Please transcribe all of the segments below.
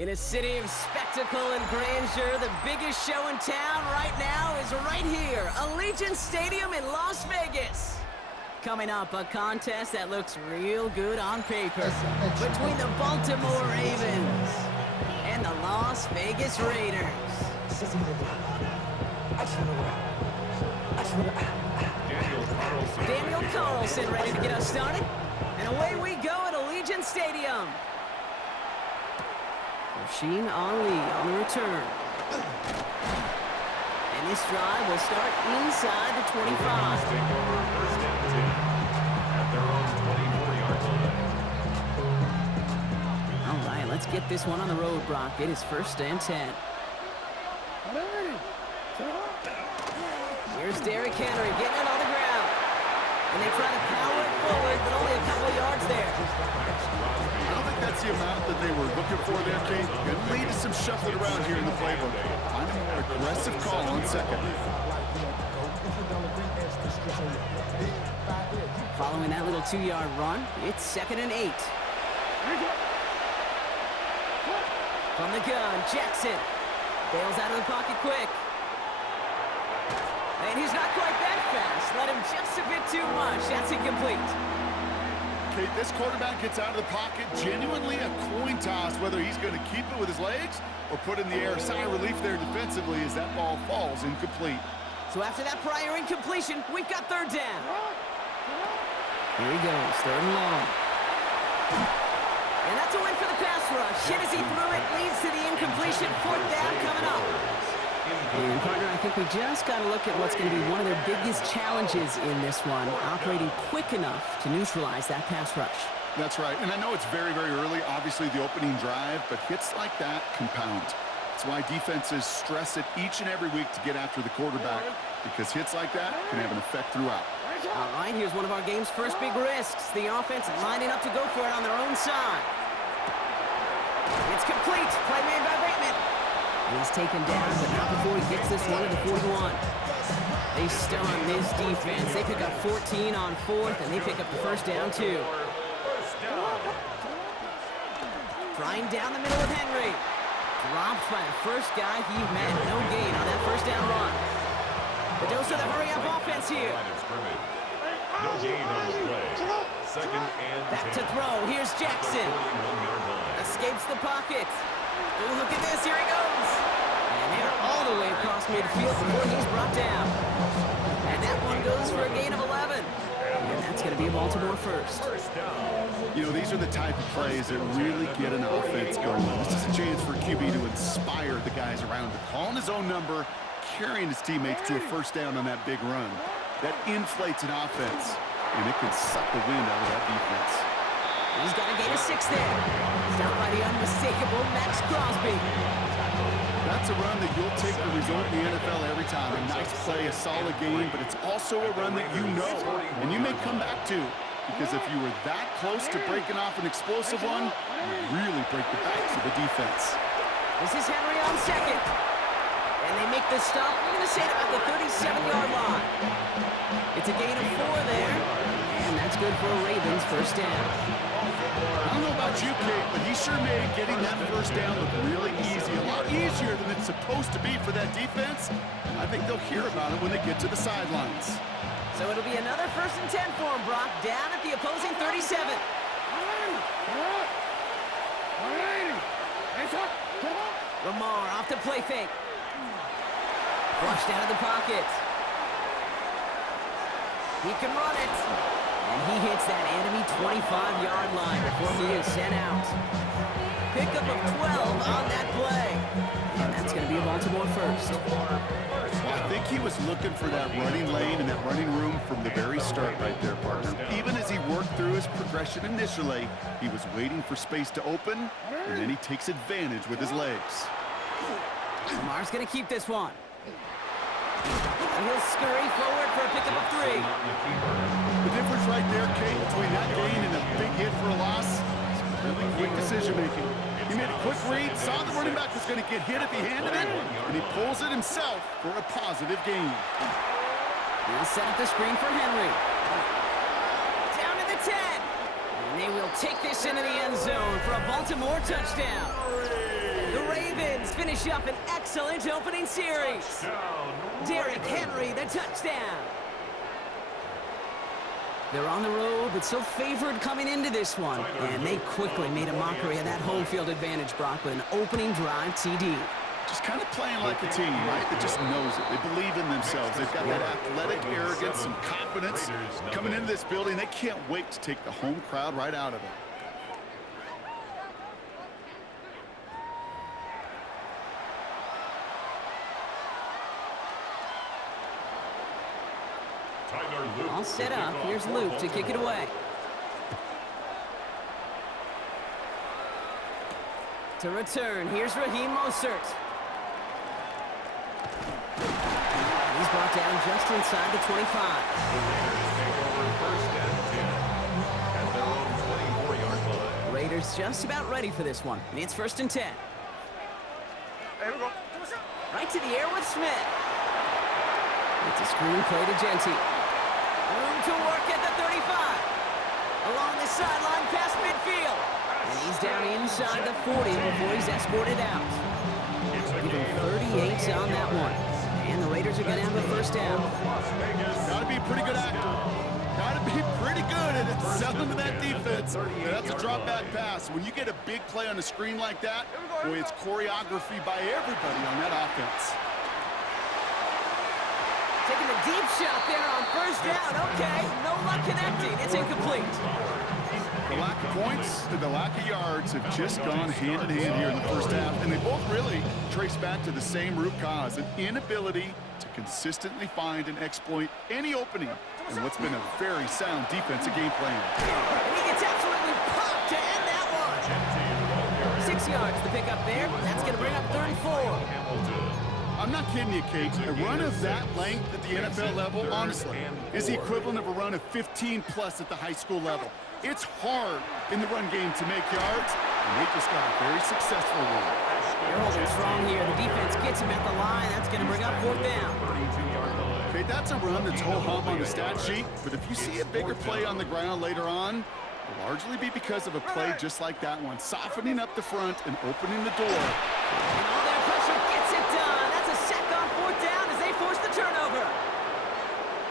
In a city of spectacle and grandeur, the biggest show in town right now is right here, Allegiant Stadium in Las Vegas. Coming up, a contest that looks real good on paper between the Baltimore Ravens and the Las Vegas Raiders. Daniel Carlson ready to get us started. And away we go at Allegiant Stadium. Rasheen Ali on the return. And this drive will start inside the 25. All right, let's get this one on the road, Brock. It is 1st and 10. Here's Derrick Henry getting it on the ground. And they try to power it forward, but only a couple of yards there. I don't think that's the amount that they were looking for there, Kate. Could lead to some shuffling around here in the playbook. Find a more aggressive call on second. Following that little 2-yard run, it's 2nd and 8. From the gun, Jackson bails out of the pocket quick. And he's not quite that fast. Let him just a bit too much. That's incomplete. Kate, this quarterback gets out of the pocket, genuinely a coin toss whether he's going to keep it with his legs or put in the air. Sigh of relief there defensively as that ball falls incomplete. So after that prior incompletion, we've got 3rd down. Here he goes, 3rd and long. And that's a win for the pass rush. Hit as he threw it, leads to the incompletion. 4th down coming up. And partner, I think we just got to look at what's going to be one of their biggest challenges in this one, operating quick enough to neutralize that pass rush. That's right, and I know it's very, very early, obviously the opening drive, but hits like that compound. That's why defenses stress it each and every week to get after the quarterback, because hits like that can have an effect throughout. All right, here's one of our game's first big risks. The offense lining up to go for it on their own side. It's complete. Play made by Bateman. He's taken down, but not before he gets this one to the 41. They stun this defense. They pick up 14 on 4th, and they pick up the 1st down, too. Trying down the middle with Henry. Dropped by the first guy he met. No gain on that 1st down run. The dose of the hurry-up offense here. No gain on the play. 2nd and 10. Back to throw. Here's Jackson. Escapes the pocket. Ooh, look at this. Here he goes. And they're all the way across midfield before he's brought down. And that one goes for a gain of 11. And that's going to be a Baltimore 1st. You know, these are the type of plays that really get an offense going. This is a chance for QB to inspire the guys around him. Calling his own number, carrying his teammates to a 1st down on that big run. That inflates an offense, and it can suck the wind out of that defense. He's got a gain of 6 there. Stopped by the unmistakable Max Crosby. That's a run that you'll take the result in the NFL every time. A nice play, a solid game, but it's also a run that you know, and you may come back to, because if you were that close to breaking off an explosive one, you really break the backs of the defense. This is Henry on 2nd. And they make the stop, we're going to say it about the 37-yard line. It's a gain of 4 there, and that's good for a Ravens 1st down. I don't know about you, Kate, but he sure made getting that 1st down look really easy. A lot easier than it's supposed to be for that defense. And I think they'll hear about it when they get to the sidelines. So it'll be another 1st and 10 for him, Brock, down at the opposing 37. Lamar off the play fake. Flushed out of the pocket. He can run it. And he hits that enemy 25-yard line before he is sent out. Pickup of 12 on that play. And that's going to be a Baltimore 1st. Well, I think he was looking for that running lane and that running room from the very start right there, partner. Even as he worked through his progression initially, he was waiting for space to open, and then he takes advantage with his legs. Lamar's going to keep this one. And he'll scurry forward for a pickup of 3. The difference right there, Kate, between that gain and a big hit for a loss is really quick decision-making. He made a quick read, saw the running back was going to get hit if he handed it, and he pulls it himself for a positive gain. He'll set up the screen for Henry. Down to the 10. And they will take this into the end zone for a Baltimore touchdown. Ravens finish up an excellent opening series. Derrick Henry, the touchdown. They're on the road, but still favored coming into this one. And they quickly made a mockery of that home field advantage, Brock, with an opening drive TD. Just kind of playing like a team, right? That just knows it. They believe in themselves. They've got that athletic arrogance and confidence. Coming into this building, they can't wait to take the home crowd right out of it. All set up. Here's Luke to kick it away. To return, here's Raheem Mostert. And he's brought down just inside the 25. The Raiders take over first and 10 at their own 24-yard line. Raiders just about ready for this one. It's first and 10. Right to the air with Smith. It's a screen play to Genty. Room to work at the 35. Along the sideline past midfield. And he's down inside the 40 before he's escorted out. Give him 38 on that one. And the Raiders are going to have the first down. Got to be a pretty good actor. Got to be pretty good at selling to that defense. That's a drop back pass. When you get a big play on the screen like that, boy, it's choreography by everybody on that offense. Taking a deep shot there on first down. Okay, no luck connecting. It's incomplete. The lack of points and the lack of yards have just gone hand in hand here in the first half, and they both really trace back to the same root cause, an inability to consistently find and exploit any opening in what's been a very sound defensive game plan. And he gets absolutely popped to end that one. 6 yards to pick up there. That's going to bring up 3rd and 4. I'm not kidding you, Kate. A run of that length at the NFL level, honestly, is the equivalent of a run of 15-plus at the high school level. It's hard in the run game to make yards, and they just got a very successful one. They're holding strong here. The defense gets him at the line. That's going to bring up 4th down. Okay, that's a run that's ho-hum on the stat sheet, but if you see a bigger play on the ground later on, it'll largely be because of a play just like that one, softening up the front and opening the door. And all that pressure gets it done. That's a sack on 4th down as they force the turnover.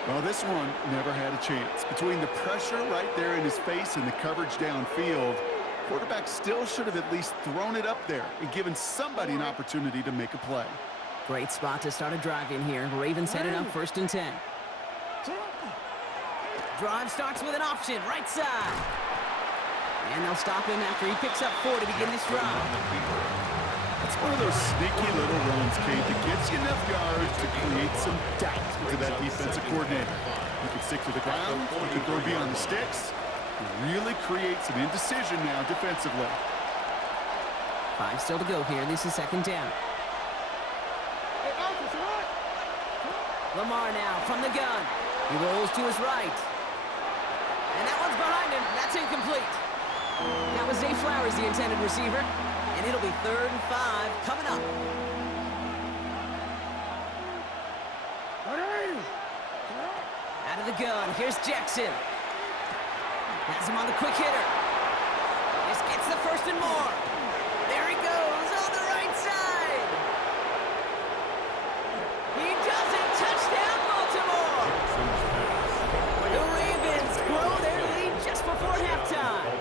Well, this one never had a chance. Between the pressure right there in his face and the coverage downfield, quarterback still should have at least thrown it up there and given somebody an opportunity to make a play. Great spot to start a drive in here. Ravens headed up 1st and 10. Drive starts with an option, right side. And they'll stop him after he picks up 4 to begin this drive. It's one of those sneaky little runs, Kate, that gets you enough yards to create some doubt into that defensive coordinator. You can stick to the ground, you can throw beyond the sticks, and really create some indecision now defensively. 5 still to go here. This is 2nd down. Lamar now from the gun. He rolls to his right. And that one's behind him. That's incomplete. That was Zay Flowers, the intended receiver. And it'll be 3rd and 5 coming up. Out of the gun. Here's Jackson. Has him on the quick hitter. This gets the 1st and more. There he goes on the right side. He does it. Touchdown, Baltimore. The Ravens grow their lead just before halftime.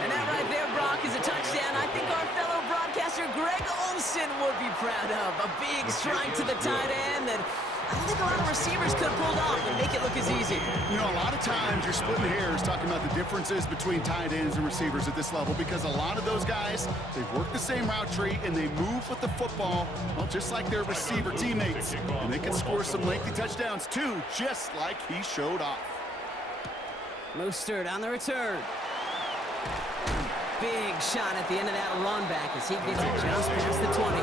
And that right there, Brock, is a touchdown I think our fellow broadcaster Greg Olsen would be proud of. A big strike to the tight end that I don't think a lot of receivers could have pulled off and make it look as easy. You know, a lot of times you're splitting hairs talking about the differences between tight ends and receivers at this level because a lot of those guys, they work the same route tree and they move with the football, well, just like their receiver teammates. And they can score some lengthy touchdowns too, just like he showed off. Mostert on the return. Big shot at the end of that run back as he gets it just past the 20.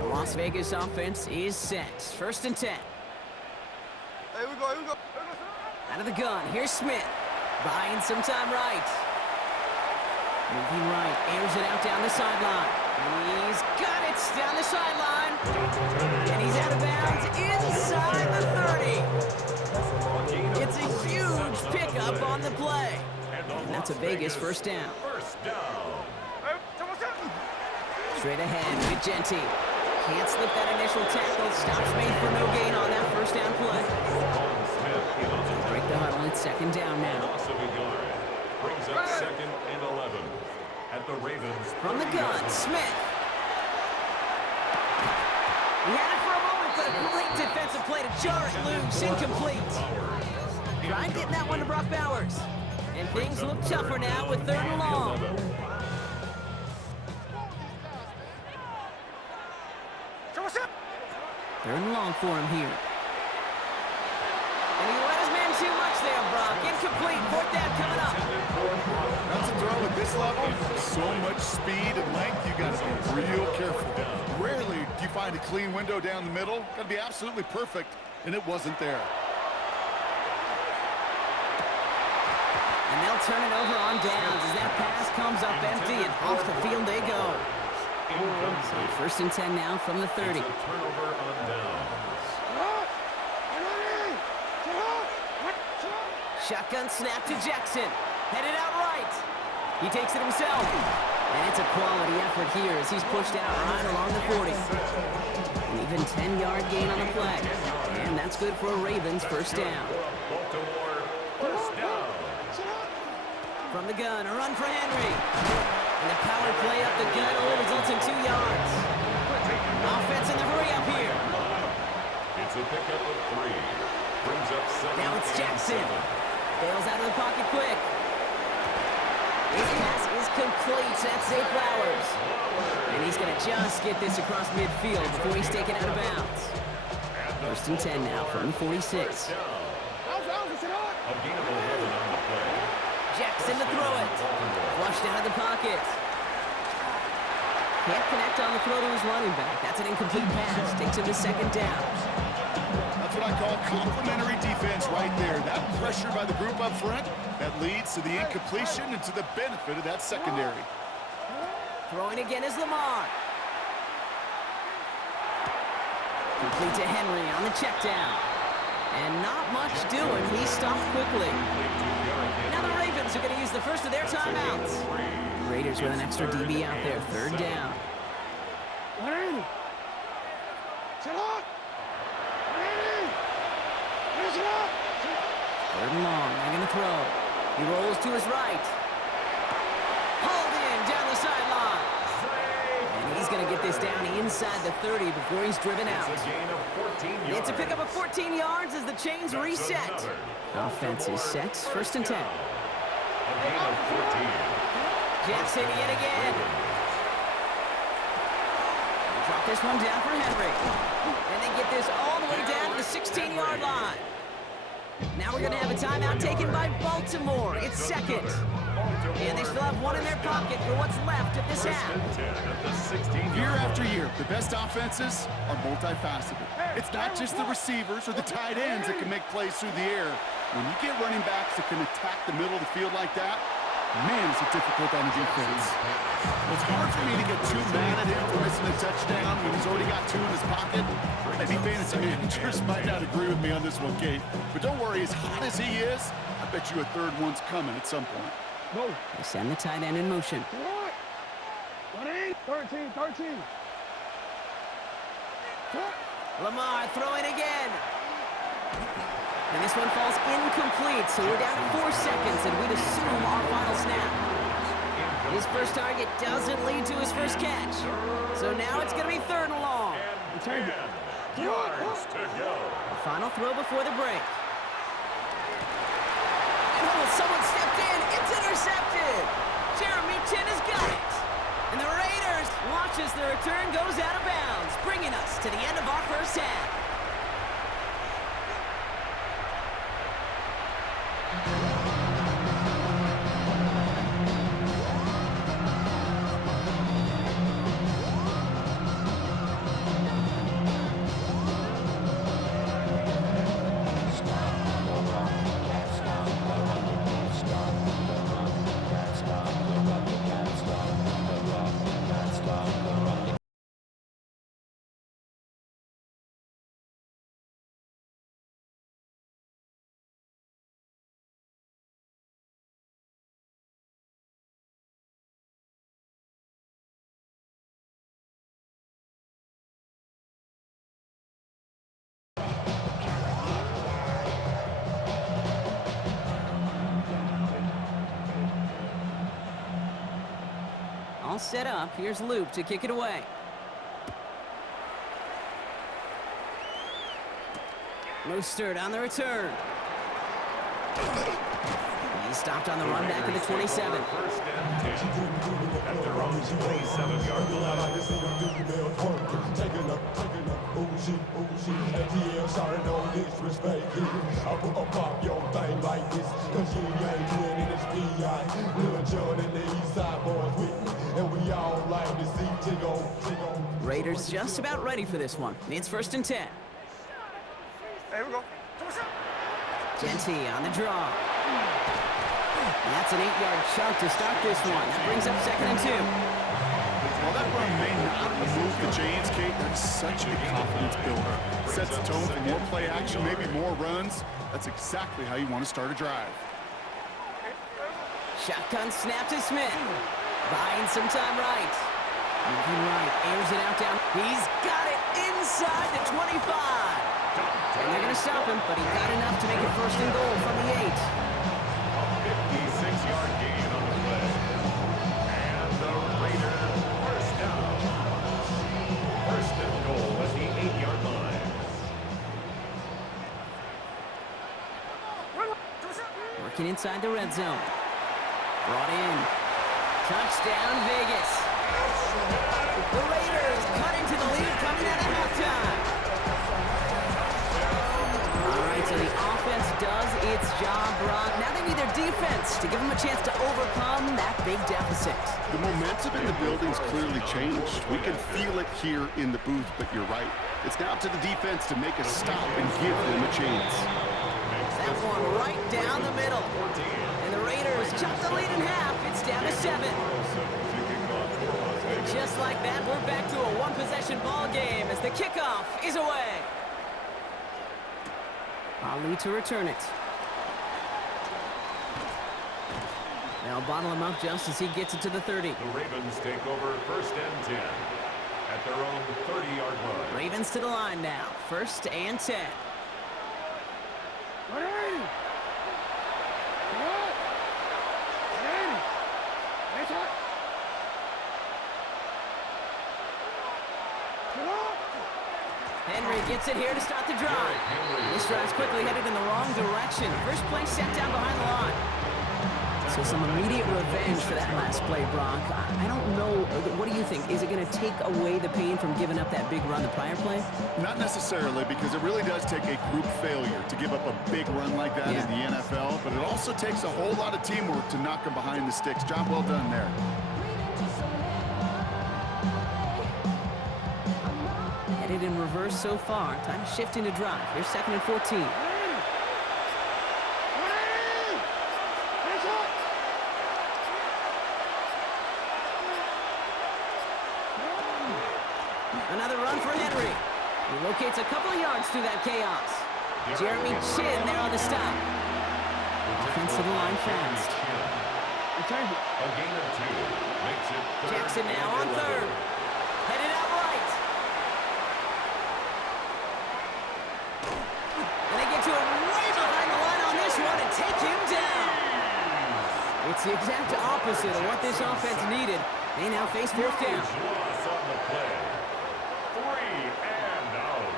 The Las Vegas offense is set. 1st and 10. Here we go. Out of the gun, here's Smith. Buying some time right. Moving right, airs it out down the sideline. He's got it down the sideline. And he's out of bounds inside the 30. It's a huge pickup on the play. And that's a Vegas first down. First down. Straight ahead, Vigenti. Can't slip that initial tackle. Stops made for no gain on that first down play. Break the huddle. It's second down now. Loss of a yard. Brings up second and 11 at the Ravens. From the gun, Smith. He had it for a moment, but a great defensive play to jar it loose. Incomplete. Tried getting that one to Brock Bowers. And things look tougher now with 3rd and long. Third and long for him here. And he let his man too much there, Brock. Incomplete. 4th down coming up. That's a throw at this level. So much speed and length, you got to be real careful. Rarely do you find a clean window down the middle. Got to be absolutely perfect, and it wasn't there. And they'll turn it over on downs as that pass comes up empty, and off the field they go. So 1st and 10 now from the 30. It's a turnover on downs. Shotgun snap to Jackson. Headed out right. He takes it himself. And it's a quality effort here as he's pushed out right along the 40. An even 10-yard gain on the play. And that's good for a Ravens first down. Baltimore, first down. From the gun, a run for Henry. And the power play up the gut only results in 2 yards. Offense in the hurry up here. It's a pickup of 3. Brings up second. Now it's Jackson. and 7. Bails out of the pocket quick. His pass is complete. That's Zay Flowers. And he's going to just get this across midfield before he's taken out of bounds. 1st and 10 now from the 46. A gain of 11 on the play. Jackson to throw it. Flushed out of the pocket. Can't connect on the throw to his running back. That's an incomplete pass. Takes him to 2nd down. That's what I call complementary defense right there. That pressure by the group up front, that leads to the incompletion and to the benefit of that secondary. Throwing again is Lamar. Complete to Henry on the check down. And not much doing. He stopped quickly. Now the Ravens are going to use the first of their timeouts. Raiders with an extra DB out there. 3rd down. Third and long. They're going to throw. He rolls to his right. Hauled in down the sideline. And he's going to get this down inside the 30 before he's driven out. It's a gain of 14 yards. It's a pickup of 14 yards as the chains reset. Offense is set. 1st and 10. A gain of 14. Jackson yet again. Drop this one down for Henry. And they get this all the way down to the 16-yard line. Now we're going to have a timeout taken by Baltimore. It's 2nd. And they still have one in their pocket for what's left of this half. Year after year, the best offenses are multifaceted. It's not just the receivers or the tight ends that can make plays through the air. When you get running backs that can attack the middle of the field like that, man, is it difficult on the defense. It's hard for me to get too mad at him for missing a touchdown when he's already got 2 in his pocket. Maybe fantasy managers might not agree with me on this one, Kate. But don't worry, as hot as he is, I bet you a 3rd one's coming at some point. They send the tight end in motion. 13. Lamar throwing again. And this one falls incomplete, so we're down to 4 seconds, and we'd assume our final snap. His first target doesn't lead to his first catch. So now it's going to be 3rd and long. Yards to go. The final throw before the break. And someone stepped in. It's intercepted. Jeremy Chin has got it. And the Raiders watch as the return goes out of bounds, bringing us to the end of our first half. all set up. Here's Loop to kick it away. Mostert on the return. He's stopped on the run back at the 27. First and 10 at their own 27-yard line. Raiders just about ready for this one. It's first and 10. Here we go. Genty on the draw. And that's an 8-yard chunk to start this one. That brings up second and 2. While that run may not remove the chains, Kate, that's such a confidence builder. Sets the tone for more play action, maybe more runs. That's exactly how you want to start a drive. Shotgun snap to Smith. Buying some time right. Moving right, airs it out down. He's got it inside the 25. And they're going to stop him, but he got enough to make it first and goal from the 8. A 56-yard gain on the play. And the Raiders first down. First and goal at the 8-yard line. Working inside the red zone. Brought in. Touchdown, Vegas. The Raiders cut into the lead coming out of halftime. All right, so the offense does its job, Brock. Now they need their defense to give them a chance to overcome that big deficit. The momentum in the building's clearly changed. We can feel it here in the booth, but you're right. It's now to the defense to make a stop and give them a chance. That one right down the middle. And the Raiders chop the lead in half. It's down to 7. Just like that, we're back to a one-possession ball game as the kickoff is away. Ali to return it. They'll bottle him up just as he gets it to the 30. The Ravens take over first and 10 at their own 30-yard line. Ravens to the line now. First and 10. Henry gets it here to start the drive. This drive's quickly headed in the wrong direction. First play set down behind the line. So some immediate revenge for that last play, Brock. I don't know. What do you think? Is it going to take away the pain from giving up that big run the prior play? Not necessarily, because it really does take a group failure to give up a big run like that in the NFL, but it also takes a whole lot of teamwork to knock them behind the sticks. Job well done there. Headed in reverse so far. Time to shift into drive. Here's second and 14. Another run for Henry. He locates a couple of yards through that chaos. Jeremy Chin there on the stop. Offense to the line fast. A gain of 2 makes it third. Jackson now on third. Headed out right. And they get to him way behind the line on this one and take him down. It's the exact opposite of what this offense needed. They now face fourth down. Loss on the play. 3 and out.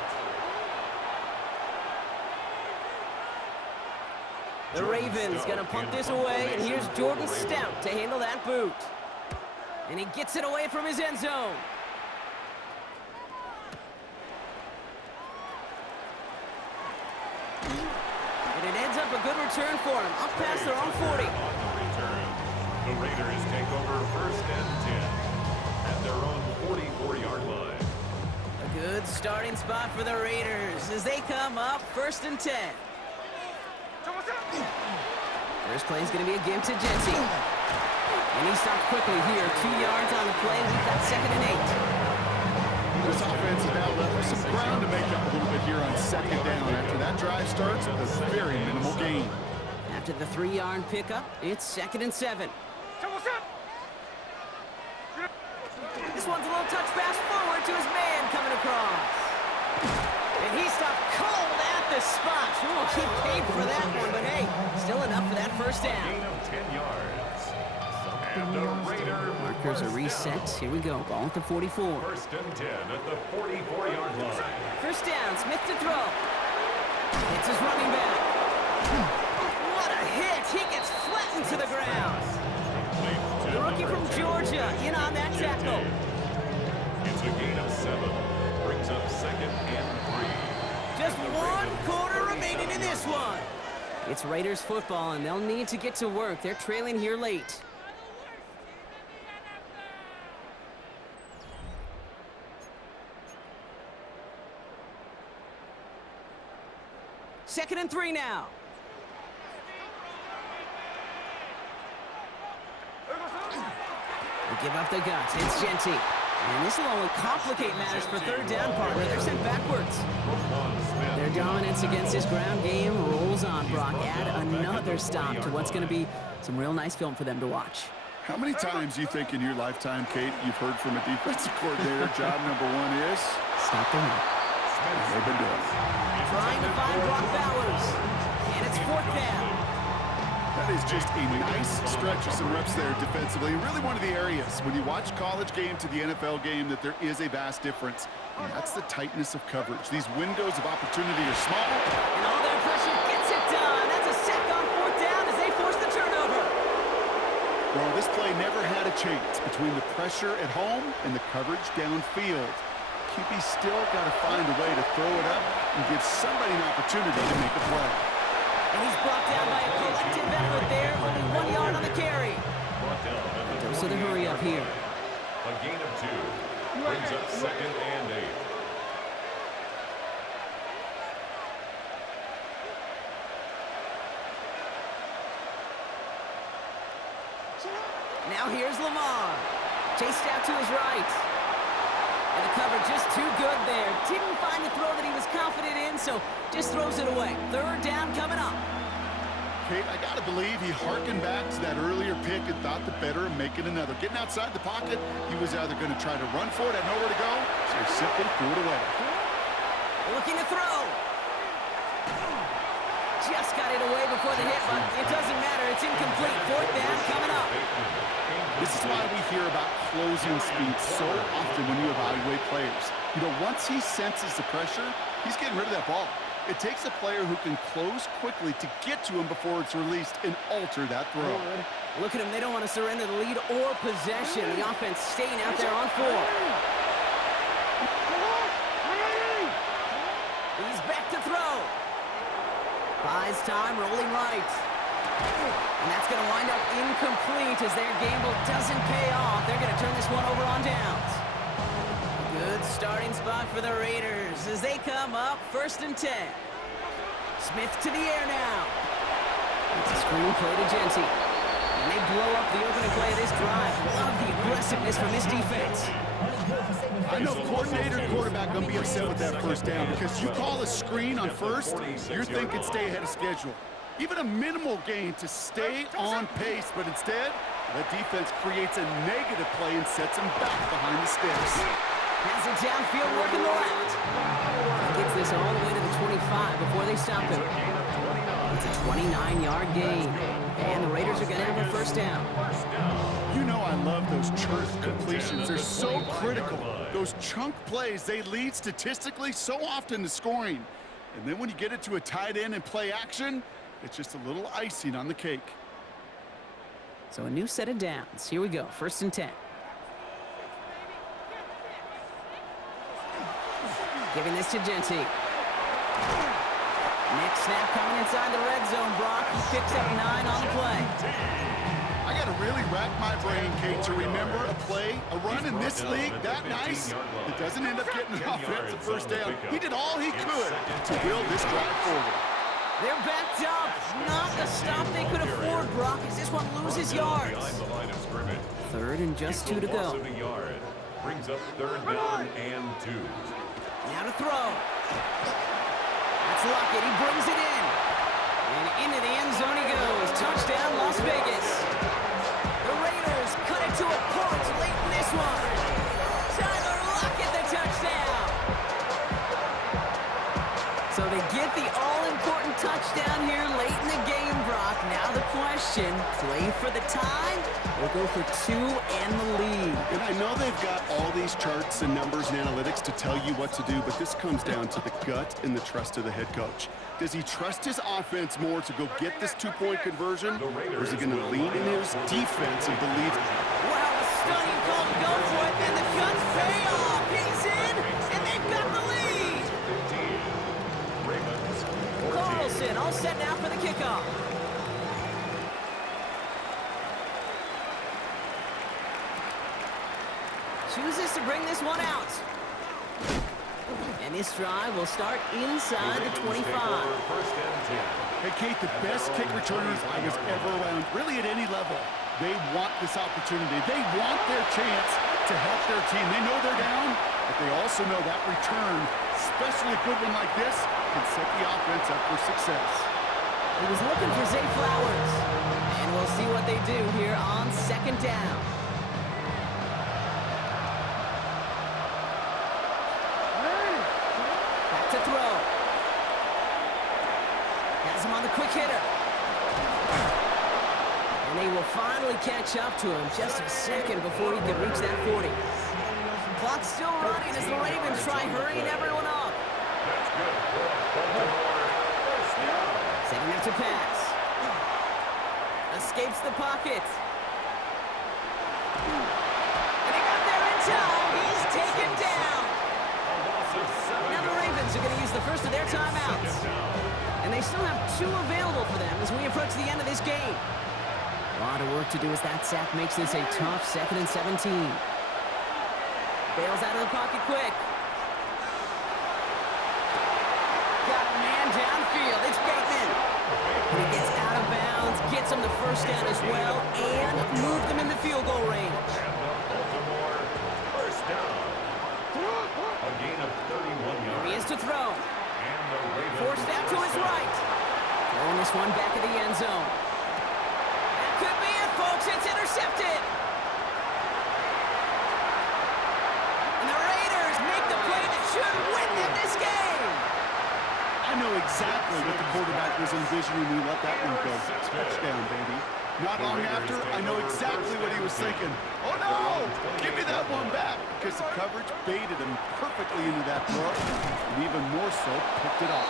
The Ravens gonna punt this away, and here's Jordan Stout to handle that boot. And he gets it away from his end zone. And it ends up a good return for him, up past their own 40. On the return, the Raiders take over first and 10 at their own 44-yard line. A good starting spot for the Raiders as they come up first and 10. First play is going to be a give to Genty. And he stopped quickly here. 2 yards on the play. We've got second and 8. This offense is now left with some ground to make up a little bit here on second down after that drive starts with a very minimal gain. After the 3-yard pickup, it's second and 7. This one's a little touch pass forward to his man coming across. And he stopped cold at the spot. Oh, he paid for that one, but hey, still enough for that first down. Gain of 10 yards. And the Raider Markers are reset. Here we go. Ball at the 44. First and 10 at the 44-yard line. First down. Smith to throw. It's his running back. What a hit. He gets flattened to the ground. The rookie from Georgia in on that tackle. It's a gain of 7. Brings up second and 3. Just 1 quarter remaining in this one. It's Raiders football, and they'll need to get to work. They're trailing here late. Second and 3 now. They give up the guts. It's Genty. And this will only complicate matters for third down, partner. They're sent backwards. Their dominance against his ground game rolls on, Brock. Add another stop to what's going to be some real nice film for them to watch. How many times do you think in your lifetime, Kate, you've heard from a defensive coordinator, job number 1 is? Stop the run. They've been doing it. Trying to find Brock Bowers. And it's 4th down. That is just a nice stretch of some reps there defensively. Really one of the areas when you watch college game to the NFL game that there is a vast difference. And that's the tightness of coverage. These windows of opportunity are small. And all their pressure gets it done. That's a sack on 4th down as they force the turnover. Well, this play never had a chance between the pressure at home and the coverage downfield. QB still got to find a way to throw it up and give somebody an opportunity to make a play. And he's brought down by a collective effort there. Only 1 yard on the carry. Dose of the hurry up here. A gain of 2. Brings up second and 8. Now here's Lamar. Chased out to his right. And the cover just too good there. Didn't find the throw that he was confident in, so just throws it away. Third down coming up. Kate, I got to believe he hearkened back to that earlier pick and thought the better of making another. Getting outside the pocket, he was either going to try to run for it, had nowhere to go, so he simply threw it away. Looking to throw. Just got it away before the hit, but it doesn't matter. It's incomplete. 4th down coming up. This is why we hear about closing speed so often when you evaluate players. You know, once he senses the pressure, he's getting rid of that ball. It takes a player who can close quickly to get to him before it's released and alter that throw. Look at him. They don't want to surrender the lead or possession. The offense staying out there on 4. He's back to throw. Buys time, rolling right. And that's going to wind up incomplete as their gamble doesn't pay off. They're going to turn this one over on downs. Good starting spot for the Raiders as they come up 1st and 10. Smith to the air now. It's a screen play to Genty. And they blow up the opening play of this drive. Love the aggressiveness from this defense. I know coordinator and quarterback going to be upset with that first down because you call a screen on first, you're thinking stay ahead of schedule. Even a minimal gain to stay on pace, but instead, the defense creates a negative play and sets him back behind the sticks. Has it downfield, working the left. He gets this all the way to the 25 before they stop him. It's a 29-yard gain. And the Raiders are going to have a first down. You know I love those chunk completions. They're so critical. Those chunk plays, they lead statistically so often to scoring. And then when you get it to a tight end and play action, it's just a little icing on the cake. So a new set of downs. Here we go. 1st and 10. Giving this to Genty. Next snap coming inside the red zone. Brock picks up 9 on the play. I got to really rack my brain, Kate, to remember a play, a run in this league that nice. It doesn't end up getting an offensive first down. He did all he could to will this drive forward. They're backed up. Not a stop they could afford, Brock, as this one loses yards. 3rd and just 2 to go. Brings up 3rd down and 2. Now to throw. That's Lockett. He brings it in. And into the end zone he goes. Touchdown, Las Vegas. The Raiders cut it to a point late in this one. Tyler Lockett, the touchdown. So they get the all-important touchdown here late in the game, Brock. Now the question, play for the tie or go for two and the lead? And I know they've got all these charts and numbers and analytics to tell you what to do, but this comes down to the gut and the trust of the head coach. Does he trust his offense more to go get this two-point conversion, or is he going to lean in his defense and believe? Wow, a stunning call to go for it, and the guns pay off. He's in, and they've got the lead. 15. Ravens 14. Carlson all set now for the kickoff. Chooses to bring this one out. And this drive will start inside the 25. First and 10. Hey, Kate, the best kick returners I was ever around, really at any level. They want this opportunity. They want their chance to help their team. They know they're down, but they also know that return, especially a good one like this, can set the offense up for success. He was looking for Zay Flowers. And we'll see what they do here on second down. Back to throw. Has him on the quick hitter. And they will finally catch up to him just a second before he can reach that 40. Clock's still running as the Ravens try hurrying everyone up. That's good. Baltimore, first down. Setting up to pass. Escapes the pocket. And he got there in time. He's taken down. A loss of 7 Now the Ravens are going to use the first of their timeouts. And they still have 2 available for them as we approach the end of this game. A lot of work to do as that sack makes this a tough 2nd and 17. Bails out of the pocket quick. Got a man downfield. It's Bateman. And he gets out of bounds, gets him the first down as well, and moved him in the field goal range. And the Baltimore first down. A gain of 31 Here yards. he is to throw. And the Ravens Forced out to his right. Throwing this one back in the end zone. That could be it, folks. It's intercepted. And the Raiders make the play that should win them this game. I know exactly what the quarterback was envisioning when he let that one go. Touchdown, baby. Not long after, I know exactly what he was thinking. Oh, no! Give me that one back! Because the coverage baited him perfectly into that throw, and even more so, picked it off.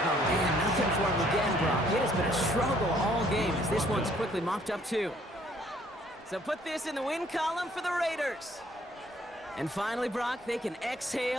Oh, man, nothing for him again, Brock. It has been a struggle all game as this one's quickly mopped up, too. So put this in the win column for the Raiders. And finally, Brock, they can exhale.